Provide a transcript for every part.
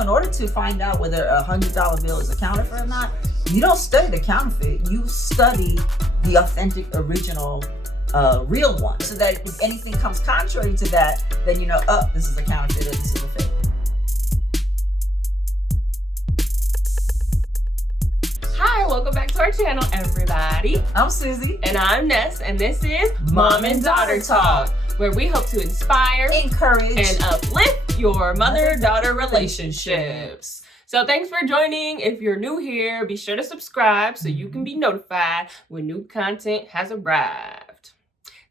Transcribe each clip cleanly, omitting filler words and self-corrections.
in order to find out whether $100 bill is a counterfeit or not, you don't study the counterfeit. You study the authentic, original, real one. So that if anything comes contrary to that, then you know, this is a counterfeit or this is a fake. Hi, welcome back to our channel, everybody. I'm Susie. And I'm Ness, and this is Mom and Daughter Talk, where we hope to inspire, encourage, and uplift your mother-daughter relationships. So thanks for joining. If you're new here, be sure to subscribe so you can be notified when new content has arrived.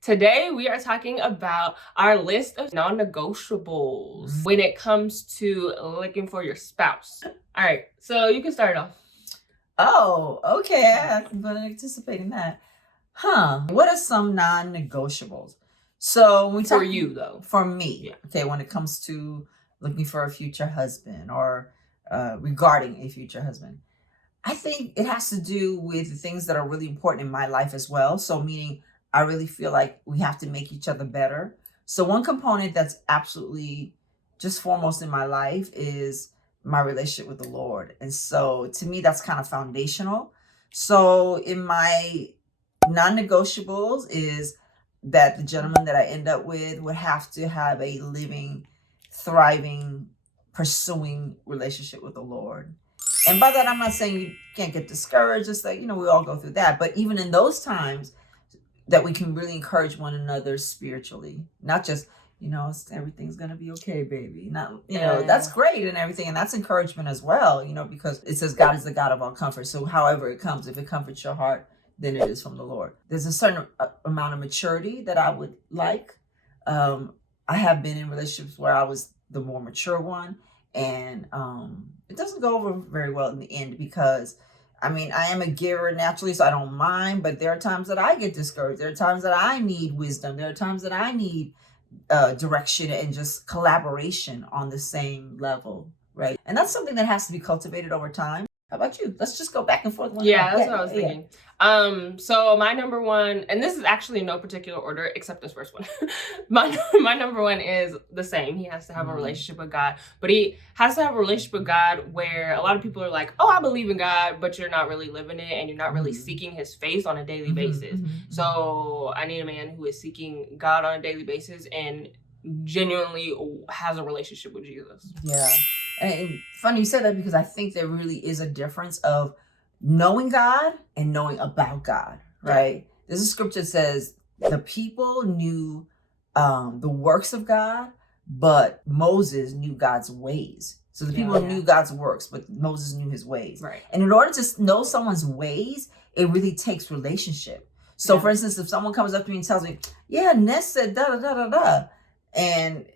Today, we are talking about our list of non-negotiables when it comes to looking for your spouse. All right, so you can start off. Oh, okay. I've been anticipating that. What are some non-negotiables? So we talk For you, though. For me. Yeah. Okay, when it comes to looking for a future husband or regarding a future husband, I think it has to do with the things that are really important in my life as well. So meaning I really feel like we have to make each other better. So one component that's absolutely just foremost in my life is my relationship with the Lord. And so to me, that's kind of foundational. So in my non-negotiables is that the gentleman that I end up with would have to have a living, thriving, pursuing relationship with the Lord. And by that, I'm not saying you can't get discouraged. It's like, we all go through that. But even in those times that we can really encourage one another spiritually, not just, everything's going to be okay, baby. Not, that's great and everything. And that's encouragement as well, because it says God is the God of all comfort. So however it comes, if it comforts your heart, then it is from the Lord. There's a certain amount of maturity that I would like. I have been in relationships where I was the more mature one. And it doesn't go over very well in the end because, I am a giver naturally, so I don't mind. But there are times that I get discouraged. There are times that I need wisdom. There are times that I need direction and just collaboration on the same level, right? And that's something that has to be cultivated over time. How about you? Let's just go back and forth. Yeah, that's what I was thinking. So my number one, and this is actually in no particular order except this first one. my number one is the same. He has to have a relationship with God, but he has to have a relationship with God where a lot of people are like, oh, I believe in God, but you're not really living it and you're not really seeking his face on a daily basis. So I need a man who is seeking God on a daily basis and genuinely has a relationship with Jesus. Yeah. And funny you said that because I think there really is a difference of knowing God and knowing about God, right? There's a scripture that says the people knew the works of God, but Moses knew God's ways. So the people knew God's works, but Moses knew his ways. Right. And in order to know someone's ways, it really takes relationship. So for instance, if someone comes up to me and tells me, Ness said da da da da da, and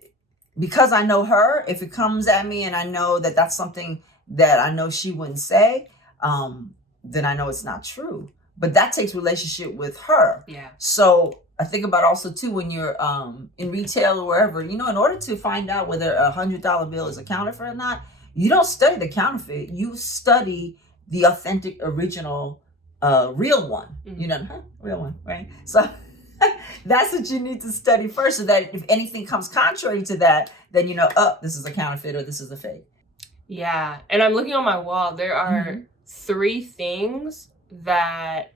because I know her, if it comes at me and I know that that's something that I know she wouldn't say, then I know it's not true. But that takes relationship with her. Yeah. So I think about also too when you're in retail or wherever, in order to find out whether $100 bill is a counterfeit or not, you don't study the counterfeit. You study the authentic, original, real one. Real one, right? So that's what you need to study first, so that if anything comes contrary to that, then this is a counterfeit or this is a fake. Yeah, and I'm looking on my wall. There are 3 things that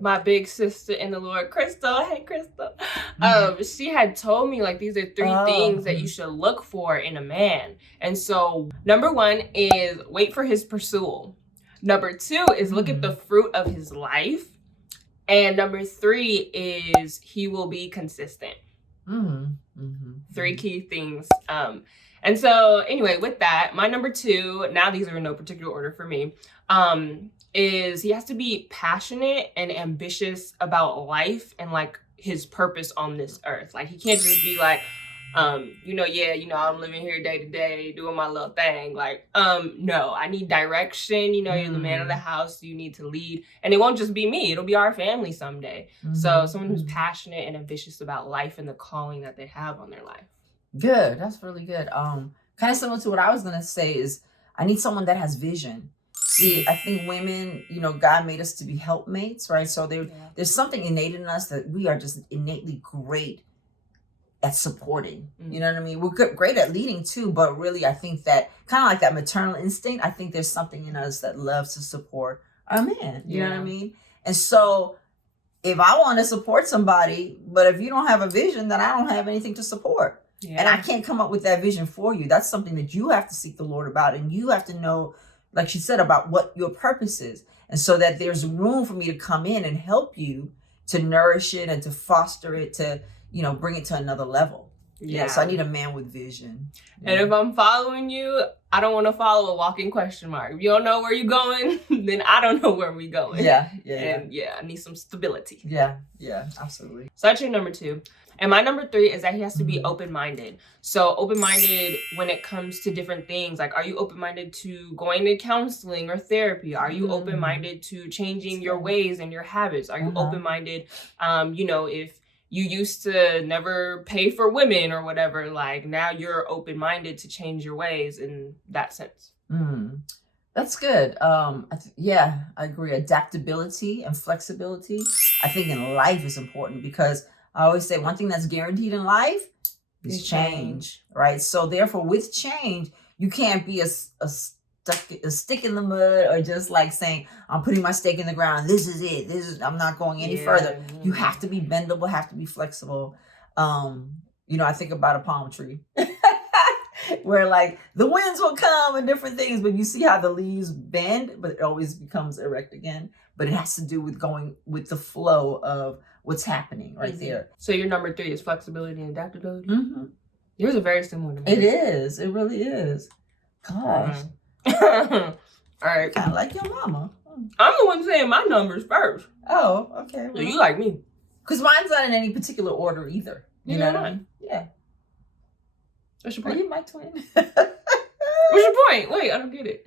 my big sister in the Lord, Crystal, hey Crystal, she had told me like these are 3 things that you should look for in a man. And so number 1 is wait for his pursuit. Number 2 is look at the fruit of his life. And number 3 is he will be consistent. 3 key things. And so anyway, with that, my number 2, now these are in no particular order for me, is he has to be passionate and ambitious about life and like his purpose on this earth. Like he can't just be like, I'm living here day to day, doing my little thing. Like, no, I need direction. You're the man of the house. You need to lead. And it won't just be me. It'll be our family someday. So someone who's passionate and ambitious about life and the calling that they have on their life. Good. That's really good. Kind of similar to what I was going to say is I need someone that has vision. See, I think women, God made us to be helpmates, right? So there's something innate in us that we are just innately great at supporting. You know what I mean? We're great at leading too, but really, I think that kind of like that maternal instinct, I think there's something in us that loves to support our man. You know what I mean? And so if I want to support somebody, but if you don't have a vision, then I don't have anything to support. Yeah. And I can't come up with that vision for you. That's something that you have to seek the Lord about. And you have to know, like she said, about what your purpose is. And so that there's room for me to come in and help you to nourish it and to foster it, to, you know, bring it to another level. Yeah. So I need a man with vision. And if I'm following you, I don't want to follow a walking question mark. If you don't know where you're going, then I don't know where we're going. Yeah. And I need some stability. Yeah, absolutely. So that's your number 2. And my number 3 is that he has to be open-minded. So open-minded when it comes to different things. Like, are you open-minded to going to counseling or therapy? Are you open-minded to changing your ways and your habits? Are you open-minded, you know, if you used to never pay for women or whatever, like now you're open-minded to change your ways in that sense. That's good. I agree. Adaptability and flexibility, I think in life is important, because I always say one thing that's guaranteed in life is change, right? So therefore, with change, you can't be a stick in the mud, or just like saying, I'm putting my stake in the ground. This is it. I'm not going any further. You have to be bendable, have to be flexible. You know, I think about a palm tree where like the winds will come and different things, but you see how the leaves bend, but it always becomes erect again. But it has to do with going with the flow of what's happening right there. So your number 3 is flexibility and adaptability? Yours are very similar to mine. It is. It really is. Gosh. All right. Kind of like your mama. I'm the one saying my numbers first. Oh, okay. So you like me. Because mine's not in any particular order either. You know what I mean? Yeah. What's your point? Are you my twin? What's your point? Wait, I don't get it.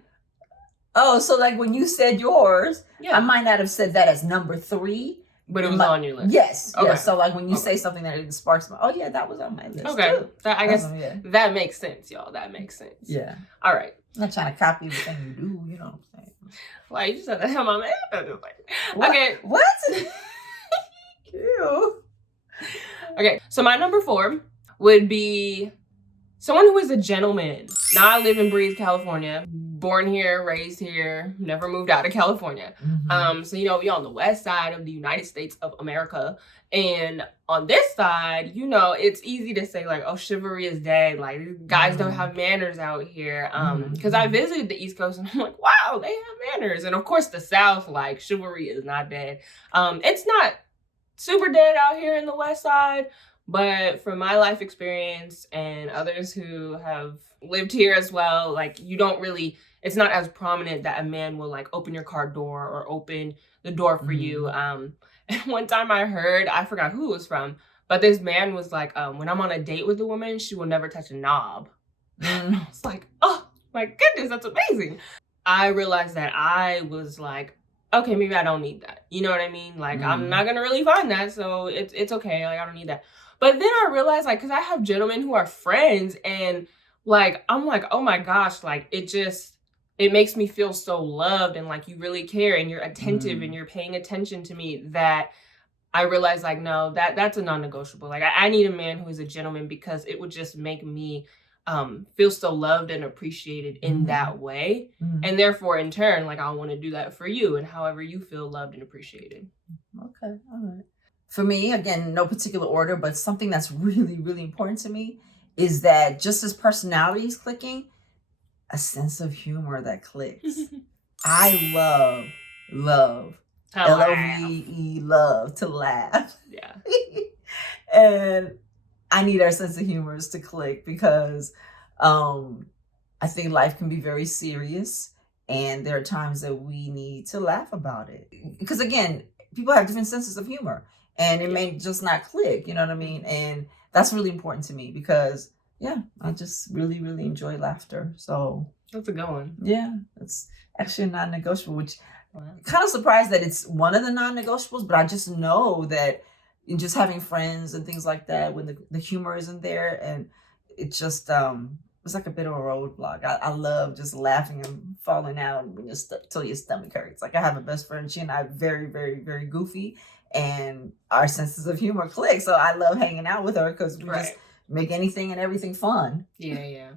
Oh, so like when you said yours, I might not have said that as number 3. But it was on your list. Yes. Okay. Yes. So like when you say something that it sparks my, that was on my list. Okay. Too. I guess that makes sense, y'all. That makes sense. Yeah. All right. I'm not trying to copy everything you do, you know what I'm saying? Why you just said that? My man. What? Okay. What? Ew. Okay. So my number 4 would be someone who is a gentleman. Now I live in Breeze, California. Born here, raised here, never moved out of California. So, you know, we're on the west side of the United States of America. And on this side, you know, it's easy to say like, oh, chivalry is dead. Like, guys don't have manners out here. Because I visited the East Coast and I'm like, wow, they have manners. And of course, the South, like, chivalry is not dead. It's not super dead out here in the west side. But from my life experience and others who have lived here as well, like, you don't really, it's not as prominent that a man will like open your car door or open the door for you. And one time I heard, I forgot who it was from, but this man was like, when I'm on a date with a woman, she will never touch a knob. I was like, oh my goodness, that's amazing. I realized that I was like, okay, maybe I don't need that. You know what I mean? Like, I'm not gonna really find that, so it's okay. Like, I don't need that. But then I realized, like, because I have gentlemen who are friends, and like, I'm like, oh my gosh, like, it makes me feel so loved, and like, you really care, and you're attentive, and you're paying attention to me, that I realized, like, no, that's a non-negotiable. Like, I need a man who is a gentleman, because it would just make me feel so loved and appreciated in that way. And therefore, in turn, like, I want to do that for you, and however you feel loved and appreciated. Okay, all right. For me, again, no particular order, but something that's really, really important to me is that just as personality is clicking, a sense of humor that clicks. I love, L-O-V-E, love to laugh. Yeah. And I need our sense of humor to click, because I think life can be very serious, and there are times that we need to laugh about it. Because again, people have different senses of humor. And it may just not click, you know what I mean? And that's really important to me, because, I just really, really enjoy laughter. So that's a good one. Yeah, it's actually a non-negotiable, which kind of surprised that it's one of the non-negotiables, but I just know that in just having friends and things like that, when the humor isn't there, and it just, it's like a bit of a roadblock. I love just laughing and falling out when till your stomach hurts. Like, I have a best friend, she and I are very, very, very goofy, and our senses of humor click. So I love hanging out with her, because make anything and everything fun. Yeah.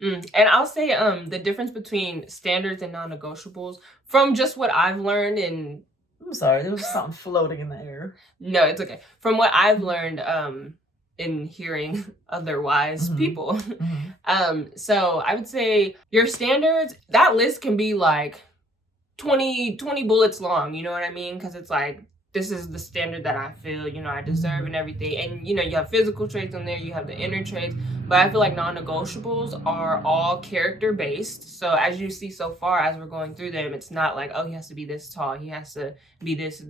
And I'll say the difference between standards and non-negotiables from just what I've learned in... I'm sorry, there was something floating in the air. No, it's okay. From what I've learned in hearing other wise people. So I would say your standards, that list can be like 20 bullets long, you know what I mean? Because it's like, this is the standard that I feel, you know, I deserve and everything. And, you know, you have physical traits on there, you have the inner traits, but I feel like non-negotiables are all character based. So as you see so far, as we're going through them, it's not like, oh, he has to be this tall, he has to be this,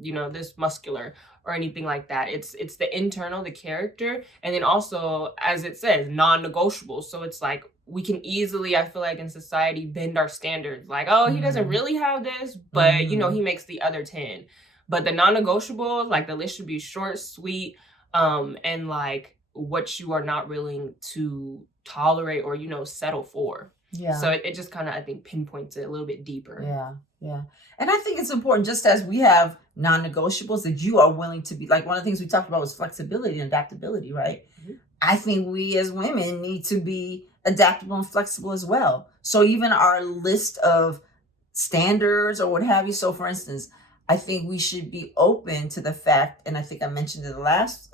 you know, this muscular or anything like that. It's the internal, the character. And then also, as it says, non-negotiables. So it's like, we can easily, I feel like in society, bend our standards. Like, oh, he doesn't really have this, but, you know, he makes the other 10. But the non-negotiables, like the list should be short, sweet, and like what you are not willing to tolerate or, you know, settle for. Yeah. So it just kind of, I think, pinpoints it a little bit deeper. Yeah. And I think it's important, just as we have non-negotiables, that you are willing to be, like one of the things we talked about was flexibility and adaptability, right? I think we as women need to be adaptable and flexible as well. So even our list of standards or what have you. So for instance, I think we should be open to the fact, and I think I mentioned in the last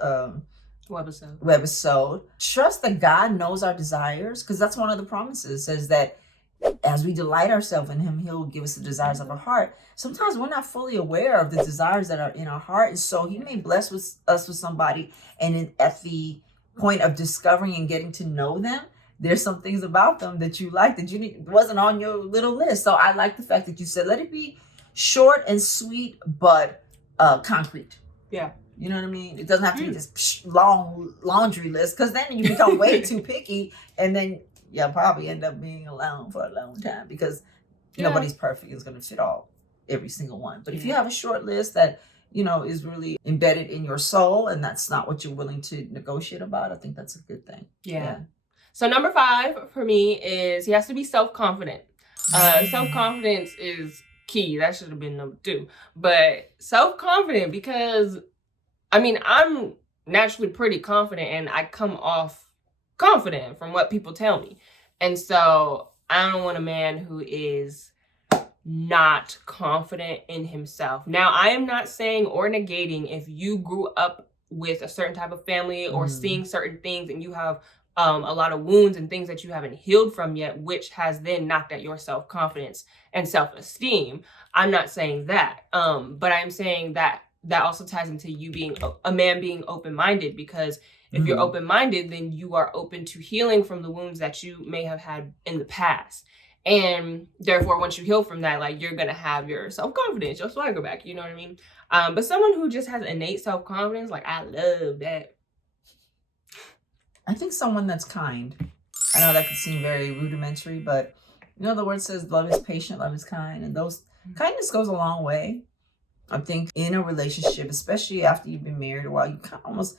webisode, trust that God knows our desires, because that's one of the promises, says that as we delight ourselves in him, he'll give us the desires of our heart. Sometimes we're not fully aware of the desires that are in our heart, and so he may bless us with somebody, and at the point of discovering and getting to know them, there's some things about them that you like that wasn't on your little list. So I like the fact that you said, let it be short and sweet, but concrete. Yeah. You know what I mean? It doesn't have to be this long laundry list, because then you become way too picky, and then you'll probably end up being alone for a long time, because nobody's perfect. It's going to fit every single one. But if you have a short list that, you know, is really embedded in your soul, and that's not what you're willing to negotiate about, I think that's a good thing. Yeah. So number 5 for me is he has to be self-confident. Self-confidence is key. That should have been number 2. But self-confident, because I mean, I'm naturally pretty confident, and I come off confident from what people tell me. And so I don't want a man who is not confident in himself. Now, I am not saying or negating if you grew up with a certain type of family or seeing certain things, and you have a lot of wounds and things that you haven't healed from yet, which has then knocked at your self-confidence and self-esteem. I'm not saying that. But I'm saying that also ties into you being a man being open-minded, because if you're open-minded, then you are open to healing from the wounds that you may have had in the past. And therefore, once you heal from that, like, you're going to have your self-confidence, your swagger back, you know what I mean? But someone who just has innate self-confidence, like, I love that. I think someone that's kind. I know that could seem very rudimentary, but you know, the word says love is patient, love is kind, and kindness goes a long way. I think in a relationship, especially after you've been married a while, you can almost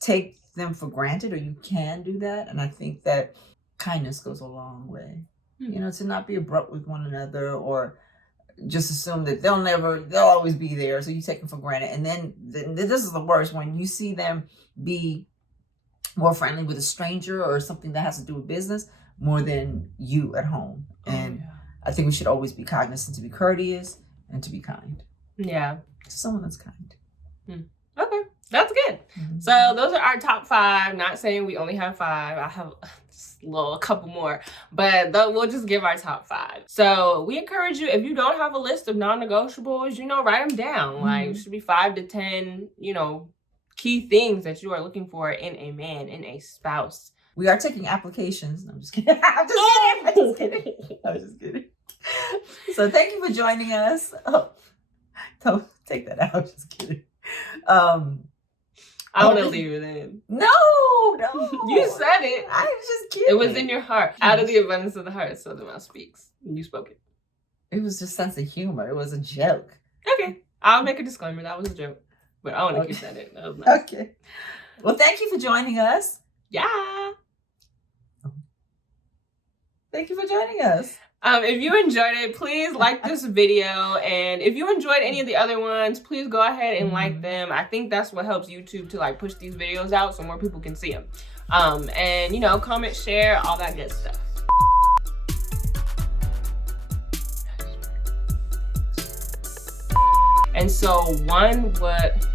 take them for granted, or you can do that. And I think that kindness goes a long way. You know, to not be abrupt with one another, or just assume that they'll always be there, so you take them for granted. And then this is the worst, when you see them be more friendly with a stranger or something that has to do with business more than you at home. And I think we should always be cognizant to be courteous and to be kind. Yeah. To someone that's kind. Okay, that's good. So those are our top 5. Not saying we only have 5. I have a couple more, but we'll just give our top 5. So we encourage you, if you don't have a list of non-negotiables, you know, write them down. Like, it should be 5 to 10, you know, key things that you are looking for in a man, in a spouse. We are taking applications. No, I'm just kidding. I'm just kidding. So thank you for joining us. Oh, don't take that out. Just kidding. I want to leave it in. No. You said it. I was just kidding. It was in your heart. Out of the abundance of the heart, so the mouth speaks. You spoke it. It was just sense of humor. It was a joke. Okay. I'll make a disclaimer. That was a joke. But I want to keep that in. That was nice. Okay. Well, thank you for joining us. Yeah. Thank you for joining us. If you enjoyed it, please like this video. And if you enjoyed any of the other ones, please go ahead and like them. I think that's what helps YouTube to like push these videos out so more people can see them. And you know, comment, share, all that good stuff. And so one what?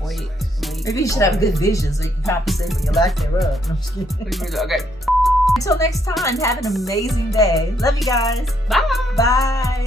Wait. Maybe you should have a good vision so you can compensate for your lack thereof. No, I'm just kidding. Okay. Until next time, have an amazing day. Love you guys. Bye. Bye.